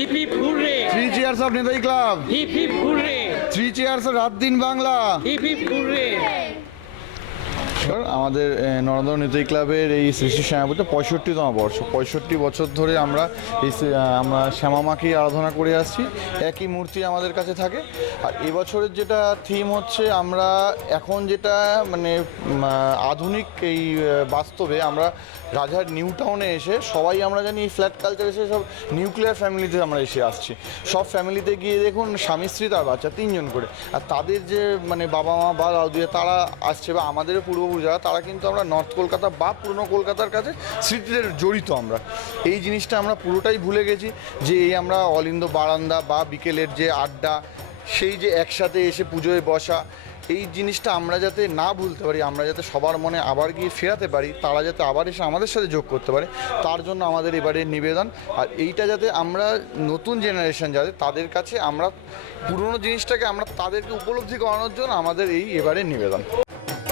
Hip hip hurray three cheers of Netaji club hip hip hurray three cheers রাত দিন Bangla heap hip hurray আমাদের নরেন্দ্র নেতাই ক্লাবের এই শ্রী শ্যামাপুজো পঁয়ষট্টিতম বর্ষ। পঁয়ষট্টি বছর ধরে আমরা এই আমরা শ্যামা মাকেই আরাধনা করে আসছি। একই মূর্তি আমাদের কাছে থাকে। আর এবছরের যেটা থিম হচ্ছে, আমরা এখন যেটা মানে আধুনিক এই বাস্তবে আমরা রাজার নিউ টাউনে এসে সবাই আমরা জানি ফ্ল্যাট কালচার এসে সব নিউক্লিয়ার ফ্যামিলিতে আমরা এসে আসছি। সব ফ্যামিলিতে গিয়ে দেখুন, স্বামী, স্ত্রী, তার বাচ্চা তিনজন করে। আর তাদের যে মানে বাবা মা বা দাদুয়া তারা আসছে বা আমাদের পূর্বপুরুষরা তারা কিন্তু আমরা নর্থ কলকাতা বা পুরনো কলকাতার কাছে স্মৃতিদের জড়িত আমরা। এই জিনিসটা আমরা পুরোটাই ভুলে গেছি যে এই আমরা অলিন্দ বারান্দা বা বিকেলের যে আড্ডা, সেই যে একসাথে এসে পুজোয় বসা, এই জিনিসটা আমরা যাতে না ভুলতে পারি, আমরা যাতে সবার মনে আবার গিয়ে ফেরাতে পারি, তারা যাতে আবার এসে আমাদের সাথে যোগ করতে পারে, তার জন্য আমাদের এবারে নিবেদন। আর এইটা যাতে আমরা নতুন জেনারেশন যাতে তাদের কাছে আমরা পুরনো জিনিসটাকে আমরা তাদেরকে উপলব্ধি করানোর জন্য আমাদের এই এবারে নিবেদন।